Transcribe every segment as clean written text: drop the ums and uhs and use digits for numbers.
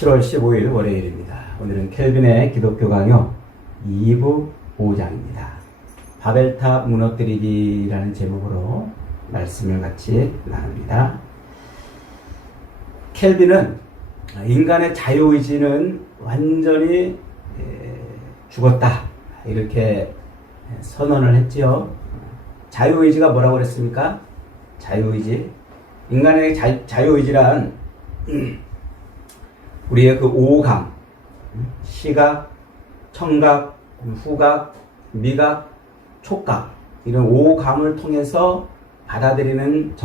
7월 15일 월요일입니다. 오늘은 켈빈의 기독교 강요 2부 5장입니다. 바벨탑 무너뜨리기라는 제목으로 말씀을 같이 나눕니다. 켈빈은 인간의 자유의지는 완전히 죽었다 이렇게 선언을 했지요. 자유의지가 뭐라고 그랬습니까? 자유의지. 인간의 자유의지란 우리의 그 오감, 시각, 청각, 후각, 미각, 촉각 이런 오감을 통해서 받아들이는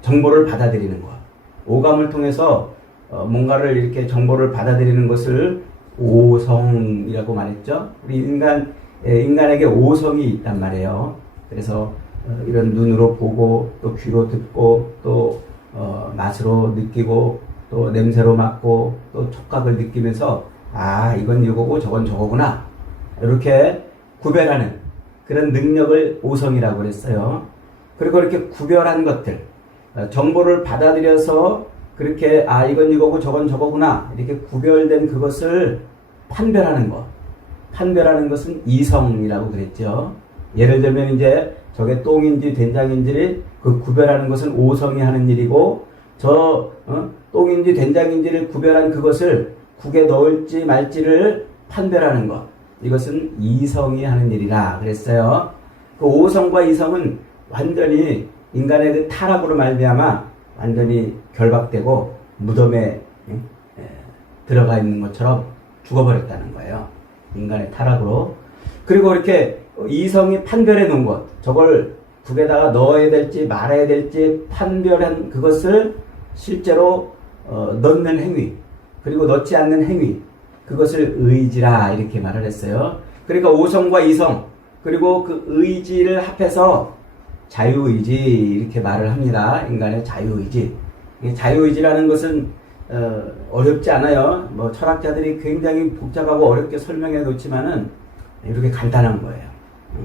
정보를 받아들이는 것. 오감을 통해서 뭔가를 이렇게 정보를 받아들이는 것을 오성이라고 말했죠. 우리 인간에게 오성이 있단 말이에요. 그래서 이런 눈으로 보고 또 귀로 듣고 또 맛으로 느끼고 또 냄새로 맡고 또 촉각을 느끼면서 이건 이거고 저건 저거구나 이렇게 구별하는 그런 능력을 오성이라고 그랬어요. 그리고 이렇게 구별한 것들 정보를 받아들여서 그렇게 이건 이거고 저건 저거구나 이렇게 구별된 그것을 판별하는 것은 이성이라고 그랬죠. 예를 들면 이제 저게 똥인지 된장인지를 그 구별하는 것은 오성이 하는 일이고 똥인지 된장인지를 구별한 그것을 국에 넣을지 말지를 판별하는 것 이것은 이성이 하는 일이라 그랬어요. 그 오성과 이성은 완전히 인간의 그 타락으로 말미암아 완전히 결박되고 무덤에 들어가 있는 것처럼 죽어버렸다는 거예요. 인간의 타락으로. 그리고 이렇게 이성이 판별해 놓은 것, 저걸 국에다가 넣어야 될지 말아야 될지 판별한 그것을 실제로 넣는 행위, 그리고 넣지 않는 행위, 그것을 의지라 이렇게 말을 했어요. 그러니까 오성과 이성, 그리고 그 의지를 합해서 자유의지 이렇게 말을 합니다. 인간의 자유의지. 자유의지라는 것은 어렵지 않아요. 철학자들이 굉장히 복잡하고 어렵게 설명해 놓지만은 이렇게 간단한 거예요.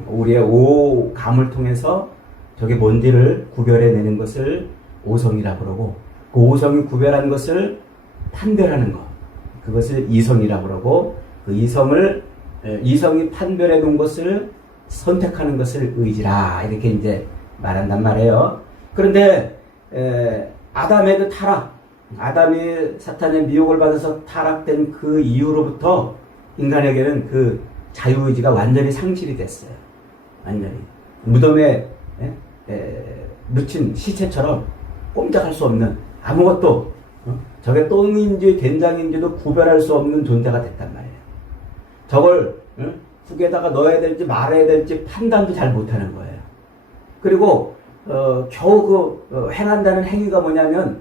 우리의 오감을 통해서 저게 뭔지를 구별해내는 것을 오성이라고 그러고 그 오성이 구별한 것을 판별하는 것 그것을 이성이라고 그러고 그 이성이 판별해 놓은 것을 선택하는 것을 의지라 이렇게 이제 말한단 말이에요. 그런데 아담의 그 타락 아담이 사탄의 미혹을 받아서 타락된 그 이후로부터 인간에게는 그 자유의지가 완전히 상실이 됐어요. 완전히. 무덤에 묻힌 시체처럼 꼼짝할 수 없는 아무것도 저게 똥인지 된장인지도 구별할 수 없는 존재가 됐단 말이에요. 저걸 국에다가 넣어야 될지 말아야 될지 판단도 잘 못하는 거예요. 그리고 겨우 행한다는 행위가 뭐냐면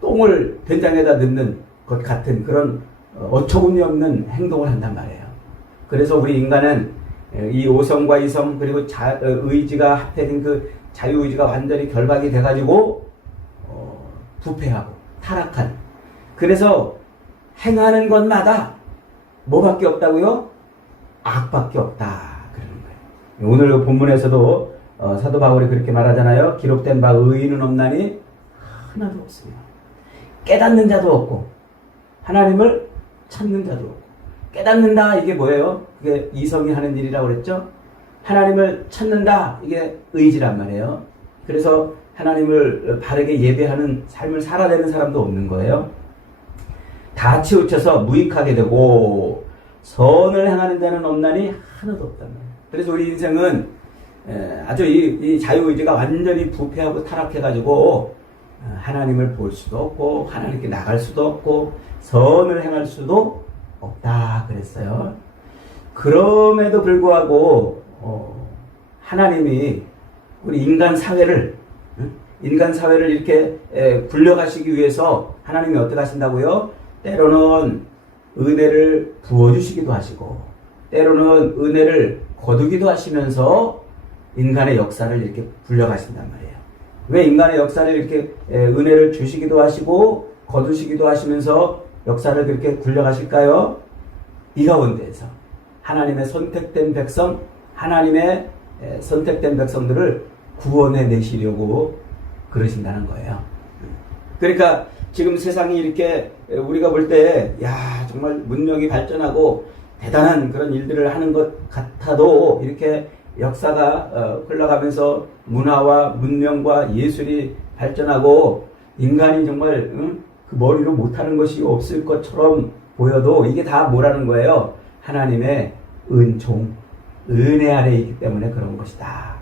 똥을 된장에다 넣는 것 같은 그런 어처구니 없는 행동을 한단 말이에요. 그래서 우리 인간은 이 오성과 이성 그리고 의지가 합해진 그 자유의지가 완전히 결박이 돼가지고 부패하고 타락한 그래서 행하는 것마다 뭐밖에 없다고요? 악밖에 없다 그러는 거예요. 오늘 본문에서도 사도 바울이 그렇게 말하잖아요. 기록된 바 의인은 없나니 하나도 없습니다. 깨닫는 자도 없고 하나님을 찾는 자도 없고 깨닫는다 이게 뭐예요? 그게 이성이 하는 일이라고 그랬죠? 하나님을 찾는다 이게 의지란 말이에요. 그래서 하나님을 바르게 예배하는 삶을 살아내는 사람도 없는 거예요. 다 치우쳐서 무익하게 되고 선을 행하는 자는 없나니 하나도 없단 말이에요. 그래서 우리 인생은 아주 이 자유의지가 완전히 부패하고 타락해가지고 하나님을 볼 수도 없고 하나님께 나갈 수도 없고 선을 행할 수도 없다 그랬어요. 그럼에도 불구하고 하나님이 우리 인간 사회를 이렇게 굴려가시기 위해서 하나님이 어떻게 하신다고요? 때로는 은혜를 부어주시기도 하시고 때로는 은혜를 거두기도 하시면서 인간의 역사를 이렇게 굴려가신단 말이에요. 왜 인간의 역사를 이렇게 은혜를 주시기도 하시고 거두시기도 하시면서 역사를 그렇게 굴려가실까요? 이 가운데에서 하나님의 선택된 백성들을 구원해 내시려고 그러신다는 거예요. 그러니까 지금 세상이 이렇게 우리가 볼 때, 야, 정말 문명이 발전하고 대단한 그런 일들을 하는 것 같아도 이렇게 역사가 흘러가면서 문화와 문명과 예술이 발전하고 인간이 정말 그 머리로 못하는 것이 없을 것처럼 보여도 이게 다 뭐라는 거예요? 하나님의 은총, 은혜 아래에 있기 때문에 그런 것이다.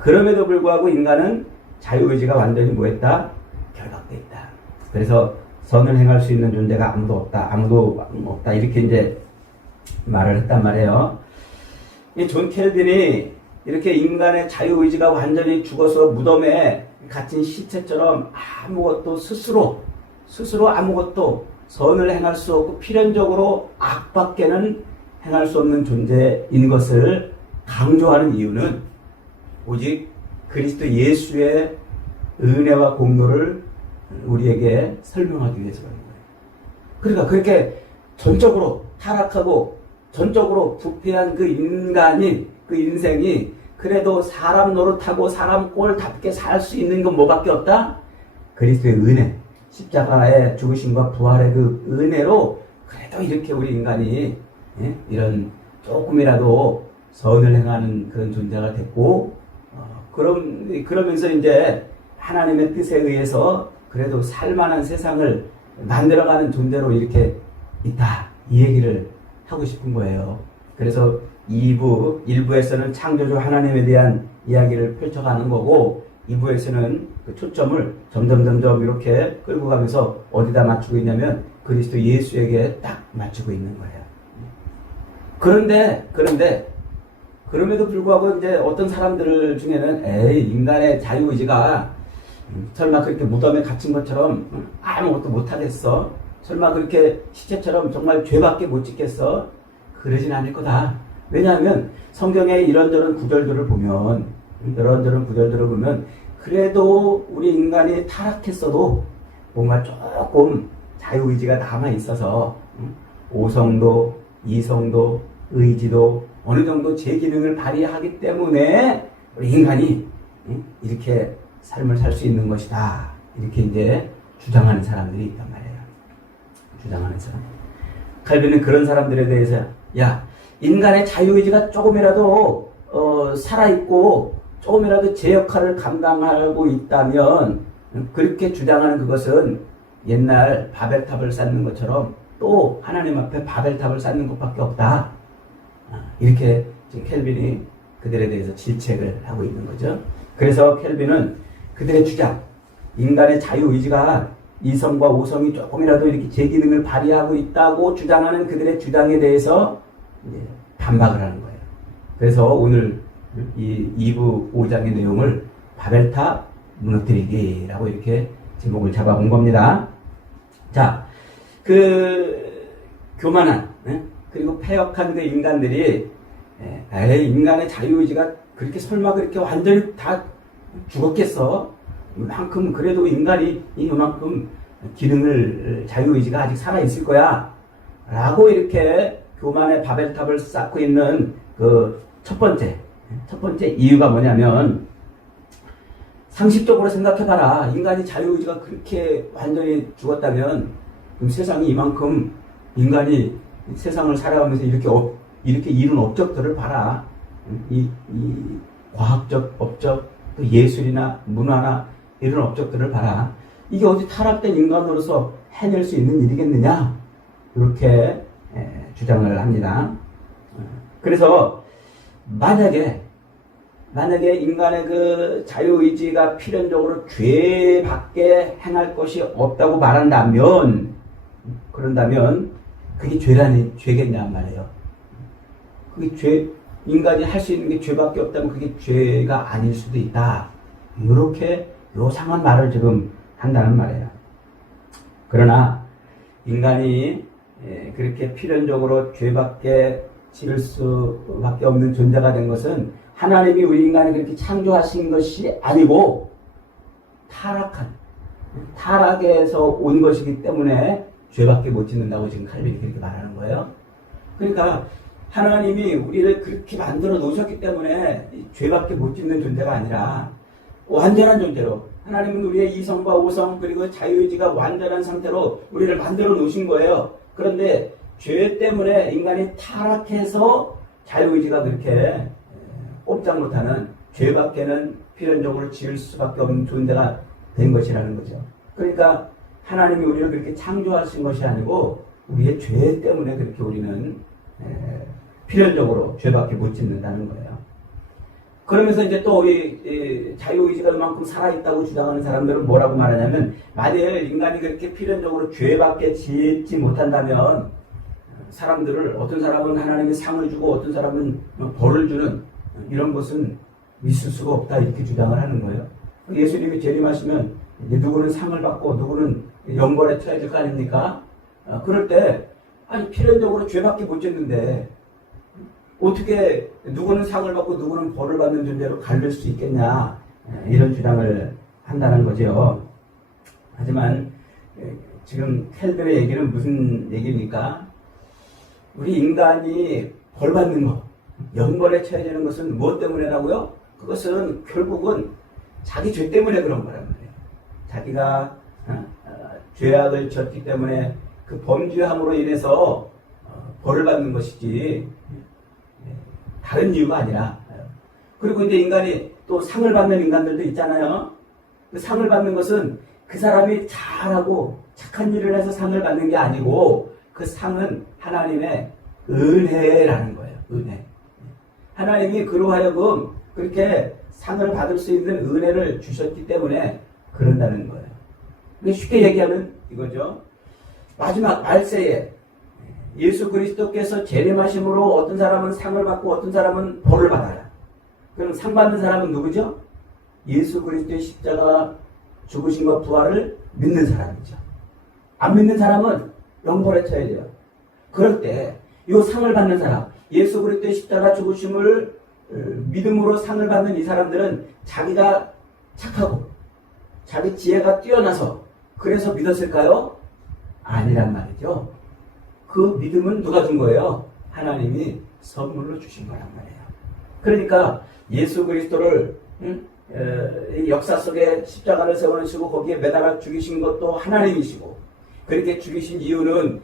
그럼에도 불구하고 인간은 자유의지가 완전히 뭐했다? 결박되어 있다. 그래서 선을 행할 수 있는 존재가 아무도 없다. 이렇게 이제 말을 했단 말이에요. 이 존 켈빈이 이렇게 인간의 자유의지가 완전히 죽어서 무덤에 갇힌 시체처럼 스스로 아무것도 선을 행할 수 없고 필연적으로 악밖에는 행할 수 없는 존재인 것을 강조하는 이유는 오직 그리스도 예수의 은혜와 공로를 우리에게 설명하기 위해서라는 거예요. 그러니까 그렇게 전적으로 타락하고 전적으로 부패한 그 인간이, 그 인생이 그래도 사람 노릇하고 사람 꼴답게 살 수 있는 건 뭐밖에 없다? 그리스도의 은혜, 십자가의 죽으심과 부활의 그 은혜로 그래도 이렇게 우리 인간이 이런 조금이라도 선을 행하는 그런 존재가 됐고, 그러면서 이제 하나님의 뜻에 의해서 그래도 살만한 세상을 만들어가는 존재로 이렇게 있다. 이 얘기를 하고 싶은 거예요. 그래서 1부에서는 창조주 하나님에 대한 이야기를 펼쳐가는 거고, 2부에서는 그 초점을 점점 이렇게 끌고 가면서 어디다 맞추고 있냐면 그리스도 예수에게 딱 맞추고 있는 거예요. 그럼에도 불구하고 이제 어떤 사람들 중에는 인간의 자유의지가 설마 그렇게 무덤에 갇힌 것처럼 아무것도 못하겠어? 설마 그렇게 시체처럼 정말 죄밖에 못 짓겠어? 그러진 않을 거다. 왜냐하면 성경의 이런저런 구절들을 보면 그래도 우리 인간이 타락했어도 뭔가 조금 자유의지가 남아있어서 오성도, 이성도, 의지도 어느 정도 제 기능을 발휘하기 때문에 우리 인간이 이렇게 삶을 살 수 있는 것이다. 이렇게 이제 주장하는 사람들이 있단 말이에요. 주장하는 사람. 칼빈은 그런 사람들에 대해서 인간의 자유의지가 조금이라도 살아있고 조금이라도 제 역할을 감당하고 있다면 그렇게 주장하는 그것은 옛날 바벨탑을 쌓는 것처럼 또 하나님 앞에 바벨탑을 쌓는 것밖에 없다. 이렇게 지금 켈빈이 그들에 대해서 질책을 하고 있는 거죠. 그래서 켈빈은 그들의 주장, 인간의 자유의지가 이성과 오성이 조금이라도 이렇게 제 기능을 발휘하고 있다고 주장하는 그들의 주장에 대해서 반박을 하는 거예요. 그래서 오늘 이 2부 5장의 내용을 바벨탑 무너뜨리기라고 이렇게 제목을 잡아본 겁니다. 자, 그 교만한 그리고 패역한 그 인간들이 인간의 자유의지가 그렇게 설마 그렇게 완전히 다 죽었겠어? 이만큼 그래도 인간이 이만큼 기능을 자유의지가 아직 살아있을 거야 라고 이렇게 교만의 바벨탑을 쌓고 있는 그 첫 번째 이유가 뭐냐면 상식적으로 생각해봐라. 인간이 자유의지가 그렇게 완전히 죽었다면 그럼 세상이 이만큼 인간이 세상을 살아가면서 이렇게 이룬 업적들을 봐라. 이 과학적 업적, 또 예술이나 문화나 이런 업적들을 봐라. 이게 어디 타락된 인간으로서 해낼 수 있는 일이겠느냐? 이렇게 주장을 합니다. 그래서 만약에 인간의 그 자유의지가 필연적으로 죄밖에 행할 것이 없다고 그런다면 그게 죄겠냐 말이에요. 그게 인간이 할 수 있는 게 죄밖에 없다면 그게 죄가 아닐 수도 있다. 이렇게 요상한 말을 지금 한다는 말이에요. 그러나 인간이 그렇게 필연적으로 죄밖에 지을 수밖에 없는 존재가 된 것은 하나님이 우리 인간을 그렇게 창조하신 것이 아니고 타락에서 온 것이기 때문에 죄밖에 못 짓는다고 지금 칼빈이 그렇게 말하는 거예요. 그러니까 하나님이 우리를 그렇게 만들어 놓으셨기 때문에 죄밖에 못 짓는 존재가 아니라 완전한 존재로 하나님은 우리의 이성과 오성 그리고 자유의지가 완전한 상태로 우리를 만들어 놓으신 거예요. 그런데 죄 때문에 인간이 타락해서 자유의지가 그렇게 꼼짝 못하는 죄밖에는 필연적으로 지을 수밖에 없는 존재가 된 것이라는 거죠. 그러니까 하나님이 우리를 그렇게 창조하신 것이 아니고 우리의 죄 때문에 그렇게 우리는 필연적으로 죄밖에 못 짓는다는 거예요. 그러면서 이제 또 우리 자유의지가 그만큼 살아있다고 주장하는 사람들은 뭐라고 말하냐면, 만일 인간이 그렇게 필연적으로 죄밖에 짓지 못한다면 사람들을, 어떤 사람은 하나님이 상을 주고 어떤 사람은 벌을 주는 이런 것은 있을 수가 없다, 이렇게 주장을 하는 거예요. 예수님이 재림하시면 이제 누구는 상을 받고 누구는 영벌에 처해질 거 아닙니까? 그럴 때 아니 필연적으로 죄밖에 못 짓는데 어떻게 누구는 상을 받고 누구는 벌을 받는 존재로 갈릴 수 있겠냐, 이런 주장을 한다는 거죠. 하지만 지금 켈빈의 얘기는 무슨 얘기입니까? 우리 인간이 벌 받는 것, 영벌에 처해지는 것은 무엇 때문이라고요? 그것은 결국은 자기 죄 때문에 그런 거란 말이에요. 자기가 죄악을 졌기 때문에 그 범죄함으로 인해서 벌을 받는 것이지 다른 이유가 아니라. 그리고 이제 인간이 또 상을 받는 인간들도 있잖아요. 그 상을 받는 것은 그 사람이 잘하고 착한 일을 해서 상을 받는 게 아니고 그 상은 하나님의 은혜라는 거예요. 은혜. 하나님이 그로 하여금 그렇게 상을 받을 수 있는 은혜를 주셨기 때문에 그런다는 거예요. 쉽게 얘기하면 이거죠. 마지막 말세에 예수 그리스도께서 재림하심으로 어떤 사람은 상을 받고 어떤 사람은 벌을 받아라. 그럼 상 받는 사람은 누구죠? 예수 그리스도의 십자가 죽으심과 부활을 믿는 사람이죠. 안 믿는 사람은 영벌에 처해야 돼요. 그럴 때 이 상을 받는 사람, 예수 그리스도의 십자가 죽으심을 믿음으로 상을 받는 이 사람들은 자기가 착하고 자기 지혜가 뛰어나서 그래서 믿었을까요? 아니란 말이죠. 그 믿음은 누가 준 거예요? 하나님이 선물로 주신 거란 말이에요. 그러니까 예수 그리스도를 역사 속에 십자가를 세워놓으시고 거기에 매달아 죽이신 것도 하나님이시고, 그렇게 죽이신 이유는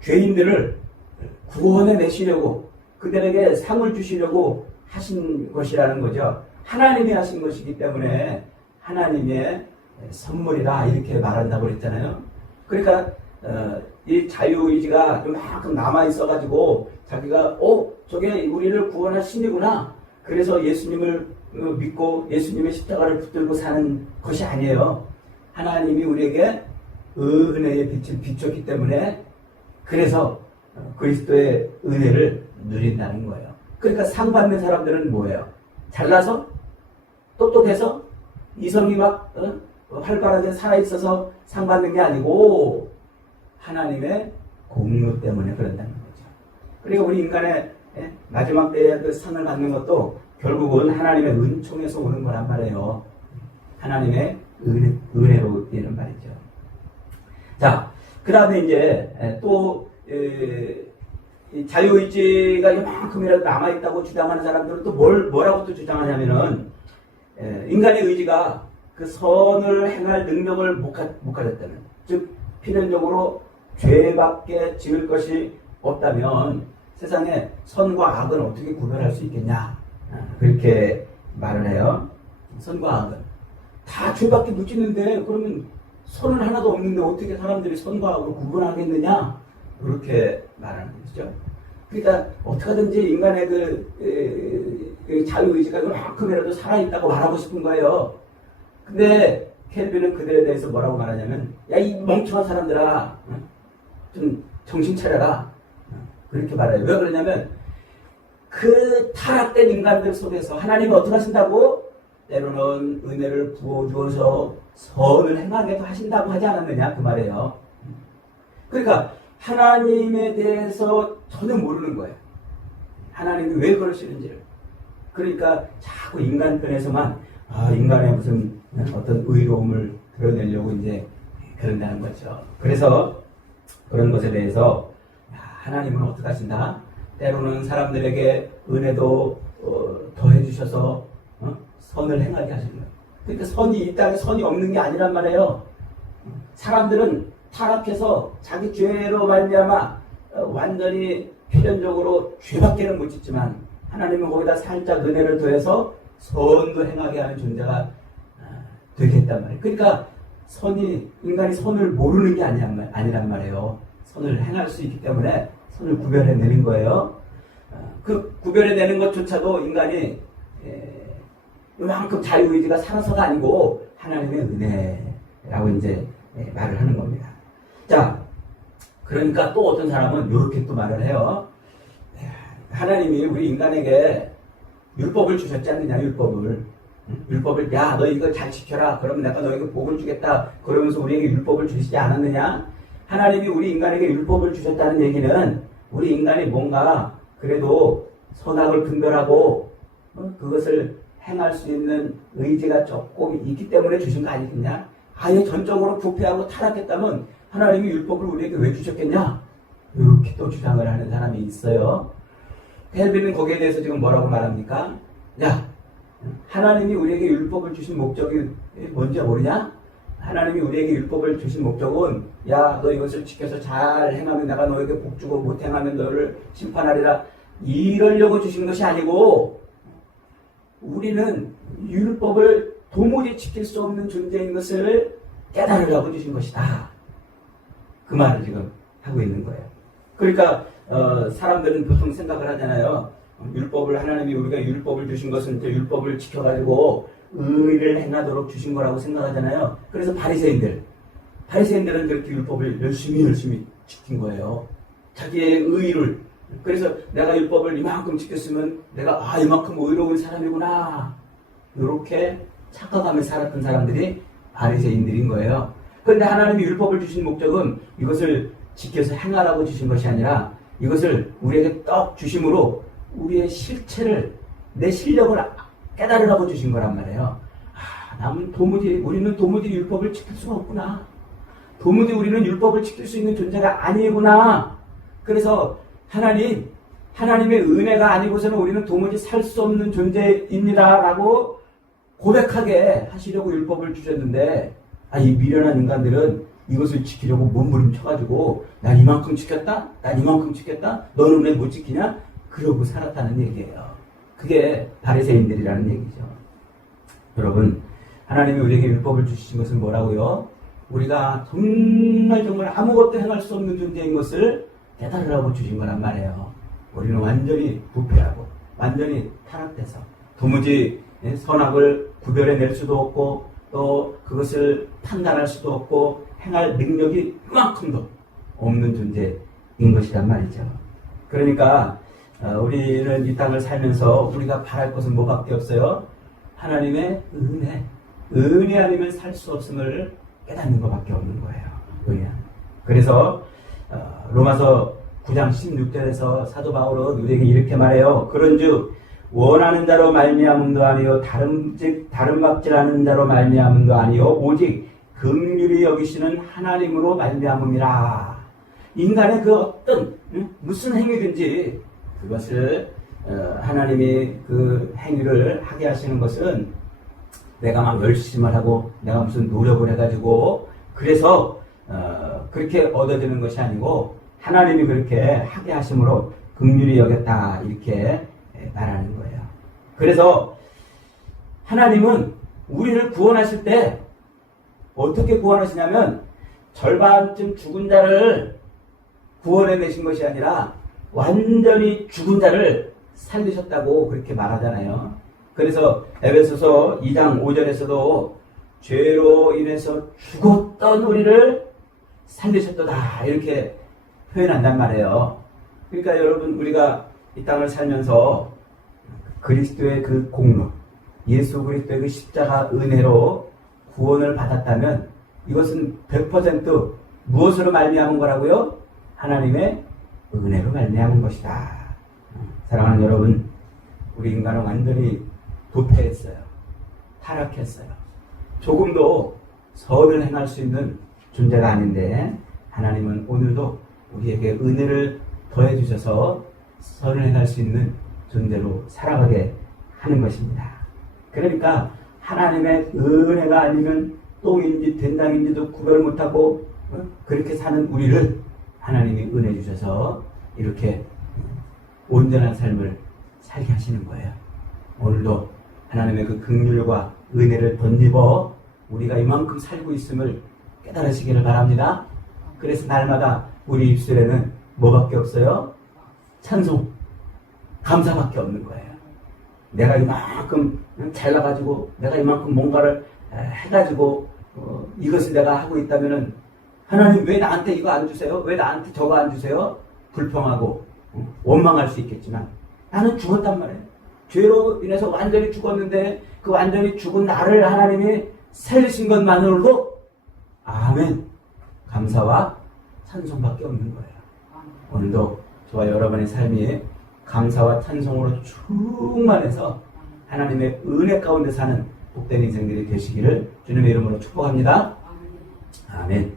죄인들을 구원해 내시려고, 그들에게 상을 주시려고 하신 것이라는 거죠. 하나님이 하신 것이기 때문에 하나님의 선물이다, 이렇게 말한다고 그랬잖아요. 그러니까 이 자유의지가 그만큼 남아있어가지고 자기가 저게 우리를 구원할 신이구나, 그래서 예수님을 믿고 예수님의 십자가를 붙들고 사는 것이 아니에요. 하나님이 우리에게 은혜의 빛을 비췄기 때문에 그래서 그리스도의 은혜를 누린다는 거예요. 그러니까 상 받는 사람들은 뭐예요? 잘나서? 똑똑해서? 이성이 막 활발하게 살아있어서 상 받는 게 아니고 하나님의 공로 때문에 그런다는 거죠. 그리고 우리 인간의 마지막 때에 그 상을 받는 것도 결국은 하나님의 은총에서 오는 거란 말이에요. 하나님의 은혜로 되는 말이죠. 자, 그 다음에 이제 또 자유의지가 이만큼이라도 남아있다고 주장하는 사람들은 또 뭐라고 또 주장하냐면은 인간의 의지가 그 선을 행할 능력을 못 가졌다면, 즉 필연적으로 죄밖에 지을 것이 없다면 세상에 선과 악은 어떻게 구별할 수 있겠냐, 그렇게 말을 해요. 선과 악은 다 죄밖에 못 짓는데 그러면 선은 하나도 없는데 어떻게 사람들이 선과 악을 구분하겠느냐, 그렇게 말하는 것이죠. 그러니까 어떻게든지 인간의 그 자유의지가 그만큼이라도 살아있다고 말하고 싶은 거예요. 근데 켈빈은 그들에 대해서 뭐라고 말하냐면, 야, 이 멍청한 사람들아, 좀 정신 차려라, 그렇게 말해요. 왜 그러냐면 그 타락된 인간들 속에서 하나님이 어떻게 하신다고? 때로는 은혜를 부어주어서 선을 행하게도 하신다고 하지 않았느냐, 그 말이에요. 그러니까 하나님에 대해서 전혀 모르는 거예요. 하나님이 왜 그러시는지를. 그러니까 자꾸 인간 편에서만 인간의 무슨 어떤 의로움을 드러내려고 이제 그런다는 거죠. 그래서 그런 것에 대해서 하나님은 어떻게 하신다? 때로는 사람들에게 은혜도 더해 주셔서 선을 행하게 하시는 거예요. 그러니까 선이 이 땅에 선이 없는 게 아니란 말이에요. 사람들은 타락해서 자기 죄로 말미암아 완전히 필연적으로 죄밖에는 못 짓지만 하나님은 거기다 살짝 은혜를 더해서 선도 행하게 하는 존재가 되겠단 말이에요. 그러니까 인간이 선을 모르는 게 아니란 말이에요. 선을 행할 수 있기 때문에 선을 구별해내는 거예요. 그 구별해내는 것조차도 인간이 이만큼 자유의지가 살아서가 아니고 하나님의 은혜라고 이제 말을 하는 겁니다. 자, 그러니까 또 어떤 사람은 이렇게 또 말을 해요. 하나님이 우리 인간에게 율법을 주셨지 않느냐, 율법을, 야, 너 이거 잘 지켜라. 그러면 내가 너에게 복을 주겠다. 그러면서 우리에게 율법을 주시지 않았느냐? 하나님이 우리 인간에게 율법을 주셨다는 얘기는 우리 인간이 뭔가 그래도 선악을 분별하고 그것을 행할 수 있는 의지가 조금 있기 때문에 주신 거 아니겠냐? 아예 전적으로 부패하고 타락했다면 하나님이 율법을 우리에게 왜 주셨겠냐? 이렇게 또 주장을 하는 사람이 있어요. 헬빈은 거기에 대해서 지금 뭐라고 말합니까? 야, 하나님이 우리에게 율법을 주신 목적이 뭔지 모르냐? 하나님이 우리에게 율법을 주신 목적은 야, 너 이것을 지켜서 잘 행하면 내가 너에게 복 주고 못 행하면 너를 심판하리라. 이러려고 주신 것이 아니고 우리는 율법을 도무지 지킬 수 없는 존재인 것을 깨달으라고 주신 것이다. 그 말을 지금 하고 있는 거예요. 그러니까 사람들은 보통 생각을 하잖아요. 하나님이 우리가 율법을 주신 것은 율법을 지켜가지고 의를 행하도록 주신 거라고 생각하잖아요. 그래서 바리새인들은 그렇게 율법을 열심히 지킨 거예요. 자기의 의를. 그래서 내가 율법을 이만큼 지켰으면 내가 이만큼 의로운 사람이구나. 이렇게 착각하며 살았던 사람들이 바리새인들인 거예요. 그런데 하나님이 율법을 주신 목적은 이것을 지켜서 행하라고 주신 것이 아니라 이것을 우리에게 떡 주심으로 우리의 실체를, 내 실력을 깨달으라고 주신 거란 말이에요. 우리는 도무지 율법을 지킬 수가 없구나. 도무지 우리는 율법을 지킬 수 있는 존재가 아니구나. 그래서 하나님의 은혜가 아니고서는 우리는 도무지 살 수 없는 존재입니다. 라고 고백하게 하시려고 율법을 주셨는데, 이 미련한 인간들은 이것을 지키려고 몸부림쳐가지고, 난 이만큼 지켰다? 너는 왜 못 지키냐? 그러고 살았다는 얘기예요. 그게 바리새인들이라는 얘기죠. 여러분, 하나님이 우리에게 율법을 주신 것은 뭐라고요? 우리가 정말 아무것도 행할 수 없는 존재인 것을 깨달으라고 주신 거란 말이에요. 우리는 완전히 부패하고 완전히 타락돼서 도무지 선악을 구별해낼 수도 없고 또 그것을 판단할 수도 없고 행할 능력이 이만큼도 없는 존재인 것이란 말이죠. 그러니까 우리는 이 땅을 살면서 우리가 바랄 것은 뭐밖에 없어요? 하나님의 은혜 아니면 살 수 없음을 깨닫는 것밖에 없는 거예요. 은혜. 그래서 로마서 9장 16절에서 사도 바울은 우리에게 이렇게 말해요. 그런즉 원하는 자로 말미암음도 아니요 다른 막질하는 자로 말미암음도 아니요 오직 긍휼히 여기시는 하나님으로 말미암음이라. 인간의 그 어떤 무슨 행위든지 그것을 하나님이 그 행위를 하게 하시는 것은 내가 막 열심을 하고 내가 무슨 노력을 해가지고 그래서 그렇게 얻어지는 것이 아니고 하나님이 그렇게 하게 하심으로 긍휼히 여겼다 이렇게 말하는 거예요. 그래서 하나님은 우리를 구원하실 때 어떻게 구원하시냐면 절반쯤 죽은 자를 구원해내신 것이 아니라 완전히 죽은 자를 살리셨다고 그렇게 말하잖아요. 그래서 에베소서 2장 5절에서도 죄로 인해서 죽었던 우리를 살리셨도다 이렇게 표현한단 말이에요. 그러니까 여러분 우리가 이 땅을 살면서 그리스도의 그 공로, 예수 그리스도의 그 십자가 은혜로 구원을 받았다면 이것은 100% 무엇으로 말미암은 거라고요? 하나님의 은혜로 말미암은 것이다. 사랑하는 여러분, 우리 인간은 완전히 부패했어요. 타락했어요. 조금도 선을 행할 수 있는 존재가 아닌데 하나님은 오늘도 우리에게 은혜를 더해 주셔서 선을 행할 수 있는 존재로 살아가게 하는 것입니다. 그러니까 하나님의 은혜가 아니면 똥인지 된장인지도 구별 못하고 그렇게 사는 우리를 하나님이 은혜 주셔서 이렇게 온전한 삶을 살게 하시는 거예요. 오늘도 하나님의 그 긍휼과 은혜를 덧입어 우리가 이만큼 살고 있음을 깨달으시기를 바랍니다. 그래서 날마다 우리 입술에는 뭐밖에 없어요? 찬송, 감사밖에 없는 거예요. 내가 이만큼 잘나가지고 내가 이만큼 뭔가를 해가지고 이것을 내가 하고 있다면은 하나님 왜 나한테 이거 안 주세요? 왜 나한테 저거 안 주세요? 불평하고 원망할 수 있겠지만 나는 죽었단 말이에요. 죄로 인해서 완전히 죽었는데 그 완전히 죽은 나를 하나님이 살리신 것만으로도 아멘 감사와 찬송밖에 없는 거예요. 오늘도 저와 여러분의 삶이 감사와 찬송으로 충만해서 하나님의 은혜 가운데 사는 복된 인생들이 되시기를 주님의 이름으로 축복합니다. 아멘.